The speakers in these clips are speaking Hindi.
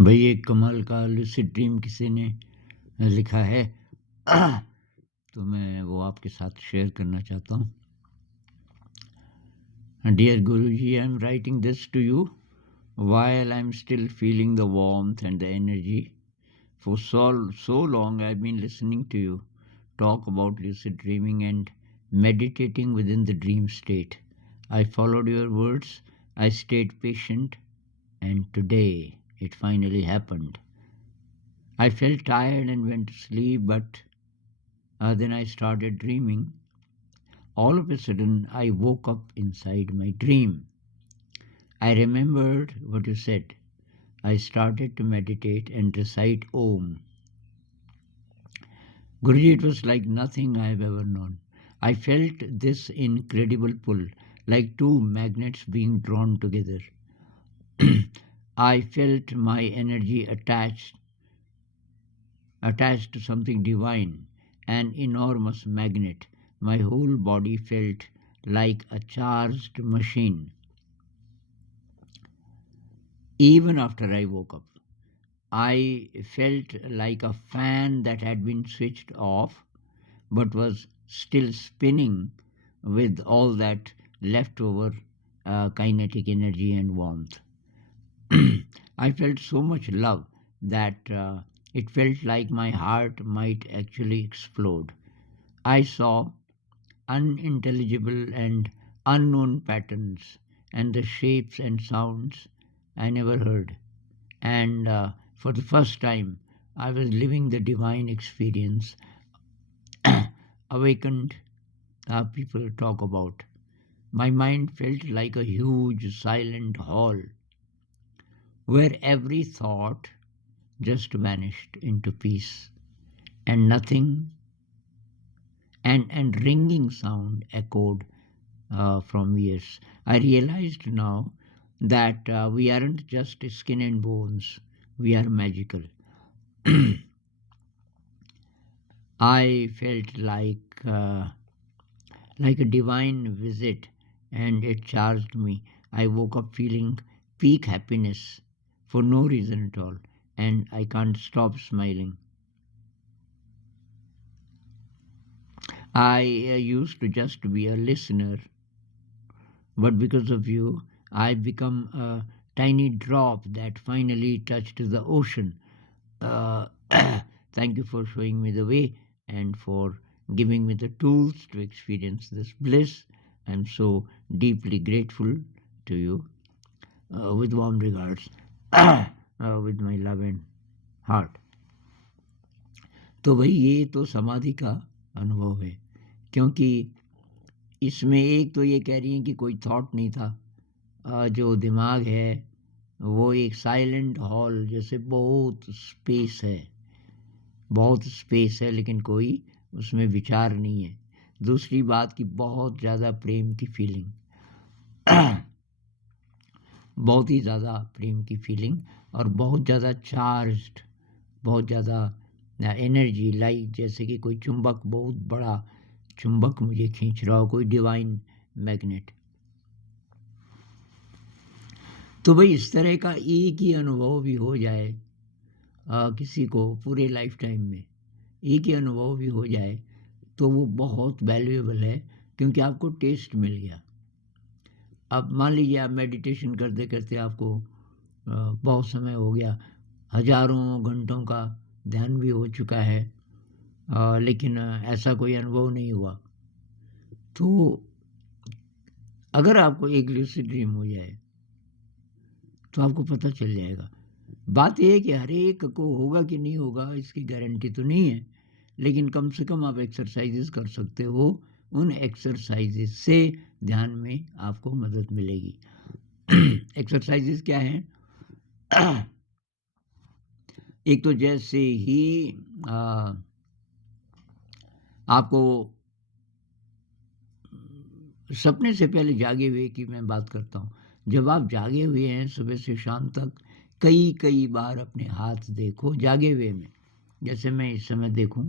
भाई एक कमाल का लूसिड ड्रीम किसी ने लिखा है। तो मैं वो आपके साथ शेयर करना चाहता हूँ। Dear Guruji, I am writing this to you while I'm still feeling the warmth and the energy. For so long I've been listening to you talk about lucid dreaming and meditating within the dream state. I followed your words, I stayed patient, and today it finally happened. I felt tired and went to sleep, but then I started dreaming. All of a sudden, I woke up inside my dream. I remembered what you said. I started to meditate and recite Om. Guruji, it was like nothing I have ever known. I felt this incredible pull, like two magnets being drawn together. I felt my energy attached to something divine, an enormous magnet. My whole body felt like a charged machine. Even after I woke up, I felt like a fan that had been switched off but was still spinning with all that leftover kinetic energy and warmth. I felt so much love that it felt like my heart might actually explode. I saw unintelligible and unknown patterns and the shapes and sounds I never heard. And for the first time, I was living the divine experience awakened people talk about. My mind felt like a huge silent hall where every thought just vanished into peace, and nothing and ringing sound echoed from years. I realized now that we aren't just skin and bones, we are magical. I felt like a divine visit, and it charged me. I woke up feeling peak happiness for no reason at all, and I can't stop smiling. I used to just be a listener, but because of you, I've become a tiny drop that finally touched the ocean. Uh, Thank you for showing me the way and for giving me the tools to experience this bliss. I'm so deeply grateful to you. With warm regards, with my love and heart. तो भाई ये तो समाधि का अनुभव है, क्योंकि इसमें एक तो ये कह रही हैं कि कोई थॉट नहीं था, जो दिमाग है वो एक साइलेंट हॉल जैसे बहुत स्पेस है लेकिन कोई उसमें विचार नहीं है। दूसरी बात कि बहुत ज़्यादा प्रेम की फीलिंग, बहुत ही ज़्यादा प्रेम की फीलिंग और बहुत ज़्यादा चार्ज्ड, बहुत ज़्यादा एनर्जी, लाइक जैसे कि कोई चुंबक, बहुत बड़ा चुंबक मुझे खींच रहा हो, कोई डिवाइन मैग्नेट। तो भाई इस तरह का एक ही अनुभव भी हो जाए किसी को पूरे लाइफ टाइम में, एक ही अनुभव भी हो जाए तो वो बहुत वैल्यूएबल है, क्योंकि आपको टेस्ट मिल गया। अब मान लीजिए आप मेडिटेशन करते करते आपको बहुत समय हो गया, हजारों घंटों का ध्यान भी हो चुका है, लेकिन ऐसा कोई अनुभव नहीं हुआ। तो अगर आपको एक लूसिड ड्रीम हो जाए तो आपको पता चल जाएगा। बात यह है कि हर एक को होगा कि नहीं होगा इसकी गारंटी तो नहीं है, लेकिन कम से कम आप एक्सरसाइजेस कर सकते हो। उन एक्सरसाइजेस से ध्यान में आपको मदद मिलेगी। एक्सरसाइजेस क्या हैं? एक तो जैसे ही आपको सपने से पहले जागे हुए की मैं बात करता हूँ, जब आप जागे हुए हैं सुबह से शाम तक, कई कई बार अपने हाथ देखो जागे हुए में, जैसे मैं इस समय देखूं,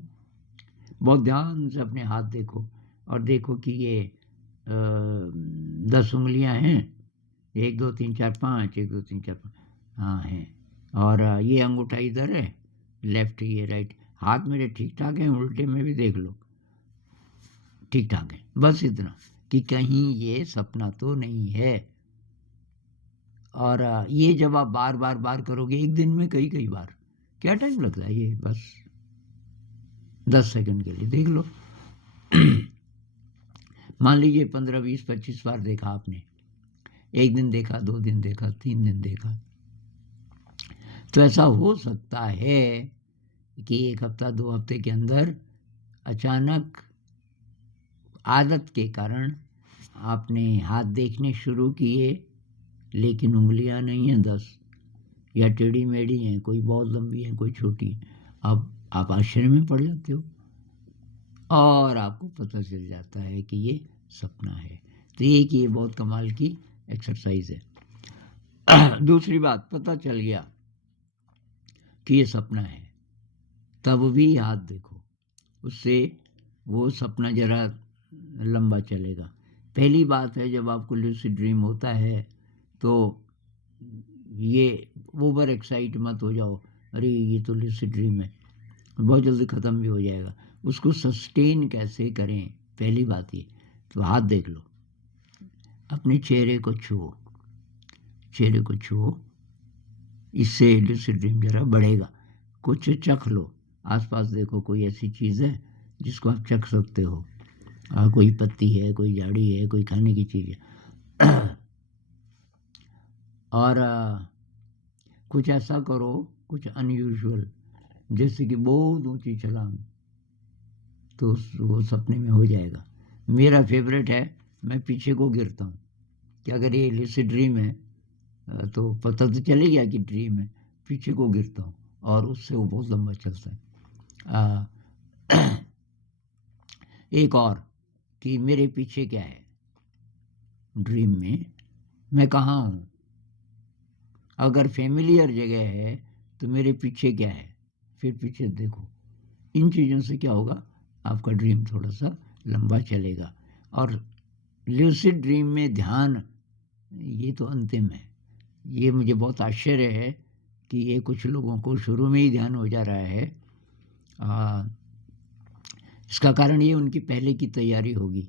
बहुत ध्यान से अपने हाथ देखो और देखो कि ये 10 उंगलियां हैं, 1 2 3 4 5, 1 2 3 4 5, हाँ हैं, और ये अंगूठा इधर है, लेफ्ट, ये राइट। हाथ मेरे ठीक ठाक हैं, उल्टे में भी देख लो ठीक ठाक है। बस इतना कि कहीं ये सपना तो नहीं है। और ये जब आप बार बार बार करोगे, एक दिन में कई कई बार, क्या टाइम लगता है, ये बस 10 सेकंड के लिए देख लो। मान लीजिए 15, 20, 25 बार देखा आपने, एक दिन देखा, 2 दिन देखा, 3 दिन देखा, तो ऐसा हो सकता है कि 1 हफ्ता 2 हफ्ते के अंदर अचानक आदत के कारण आपने हाथ देखने शुरू किए, लेकिन उंगलियां नहीं हैं 10, या टेढ़ी मेढ़ी हैं, कोई बहुत लंबी है, कोई छोटी है। अब आप आश्चर्य में पड़ जाते हो और आपको पता चल जाता है कि ये सपना है। तो ये बहुत कमाल की एक्सरसाइज है। दूसरी बात, पता चल गया कि ये सपना है, तब भी हाथ देखो, उससे वो सपना जरा लंबा चलेगा। पहली बात है, जब आपको लूसिड ड्रीम होता है तो ये ओवर एक्साइट मत हो जाओ, अरे ये तो लूसिड ड्रीम है, बहुत जल्दी ख़त्म भी हो जाएगा। उसको सस्टेन कैसे करें, पहली बात ये, तो हाथ देख लो, अपने चेहरे को छुओ, चेहरे को छुओ, इससे लूसिड ड्रीम जरा बढ़ेगा। कुछ चख लो, आसपास देखो कोई ऐसी चीज़ है जिसको आप चख सकते हो, कोई पत्ती है, कोई झाड़ी है, कोई खाने की चीज़ है। और कुछ ऐसा करो, कुछ अनयूजुअल, जैसे कि बहुत ऊंची छलांग, तो वो सपने में हो जाएगा। मेरा फेवरेट है, मैं पीछे को गिरता हूँ, कि अगर ये लूसिड ड्रीम है तो पता तो चले गया कि ड्रीम है, पीछे को गिरता हूँ और उससे वो बहुत लंबा चलता है। एक और, कि मेरे पीछे क्या है, ड्रीम में मैं कहाँ हूँ, अगर फेमिलियर जगह है तो मेरे पीछे क्या है, फिर पीछे देखो। इन चीज़ों से क्या होगा, आपका ड्रीम थोड़ा सा लंबा चलेगा। और लूसिड ड्रीम में ध्यान, ये तो अंतिम है। ये मुझे बहुत आश्चर्य है कि ये कुछ लोगों को शुरू में ही ध्यान हो जा रहा है। इसका कारण ये, उनकी पहले की तैयारी होगी,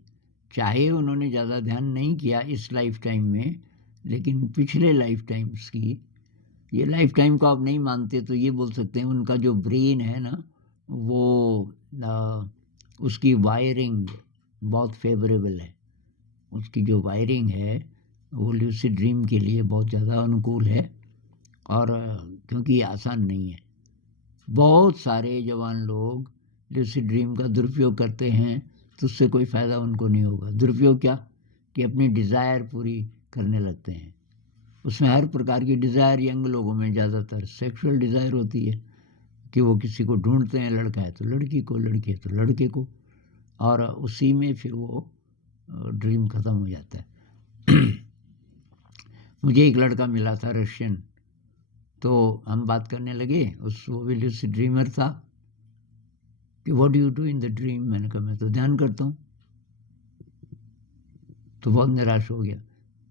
चाहे उन्होंने ज़्यादा ध्यान नहीं किया इस लाइफ टाइम में, लेकिन पिछले लाइफ टाइम्स की, ये लाइफ टाइम को आप नहीं मानते तो ये बोल सकते हैं उनका जो ब्रेन है ना, वो उसकी वायरिंग बहुत फेवरेबल है, उसकी जो वायरिंग है वो लूसिड ड्रीम के लिए बहुत ज़्यादा अनुकूल है। और क्योंकि ये आसान नहीं है, बहुत सारे जवान लोग लूसिड ड्रीम का दुरुपयोग करते हैं, तो उससे कोई फ़ायदा उनको नहीं होगा। दुरुपयोग क्या, कि अपनी डिज़ायर पूरी करने लगते हैं। उसमें हर प्रकार की डिज़ायर, यंग लोगों में ज़्यादातर सेक्सुअल डिज़ायर होती है, कि वो किसी को ढूंढते हैं, लड़का है तो लड़की को, लड़की है तो लड़के को, और उसी में फिर वो ड्रीम ख़त्म हो जाता है। मुझे एक लड़का मिला था, रशियन, तो हम बात करने लगे, वो भी लूसिड ड्रीमर था, कि what do you do in the dream, मैंने कहा मैं तो ध्यान करता हूँ। तो बहुत निराश हो गया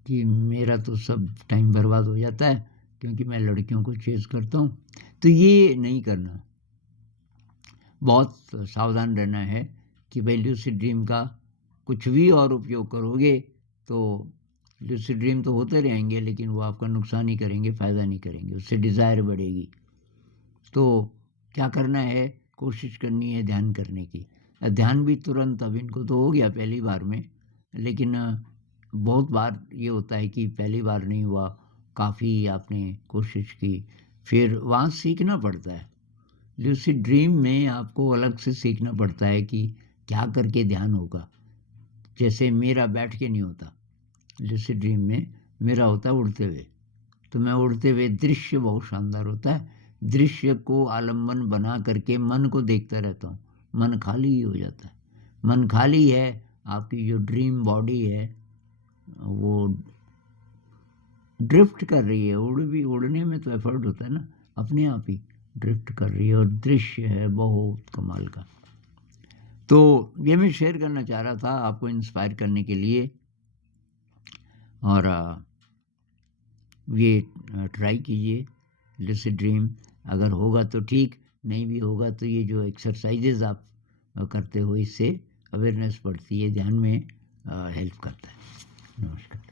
कि मेरा तो सब टाइम बर्बाद हो जाता है, क्योंकि मैं लड़कियों को चेज़ करता हूँ। तो ये नहीं करना, बहुत सावधान रहना है कि भाई लूसिड ड्रीम का कुछ भी और उपयोग करोगे तो लूसिड ड्रीम तो होते रहेंगे, लेकिन वो आपका नुकसान ही करेंगे, फ़ायदा नहीं करेंगे, उससे डिज़ायर बढ़ेगी। तो क्या करना है, कोशिश करनी है ध्यान करने की। ध्यान भी तुरंत, अब इनको तो हो गया पहली बार में, लेकिन बहुत बार ये होता है कि पहली बार नहीं हुआ, काफ़ी आपने कोशिश की, फिर वहाँ सीखना पड़ता है। लूसिड ड्रीम में आपको अलग से सीखना पड़ता है कि क्या करके ध्यान होगा। जैसे मेरा बैठ के नहीं होता, लूसिड ड्रीम में मेरा होता है उड़ते हुए, तो मैं उड़ते हुए, दृश्य बहुत शानदार होता है, दृश्य को आलम्बन बना करके मन को देखता रहता हूँ, मन खाली ही हो जाता है। मन खाली है, आपकी जो ड्रीम बॉडी है वो ड्रिफ्ट कर रही है, उड़ने में तो एफर्ट होता है ना, अपने आप ही ड्रिफ्ट कर रही है, और दृश्य है बहुत कमाल का। तो ये मैं शेयर करना चाह रहा था आपको इंस्पायर करने के लिए, और ये ट्राई कीजिए लूसिड ड्रीम। अगर होगा तो ठीक, नहीं भी होगा तो ये जो एक्सरसाइजेज आप करते हो इससे अवेयरनेस बढ़ती है, ध्यान में हेल्प करता है। नमस्कार।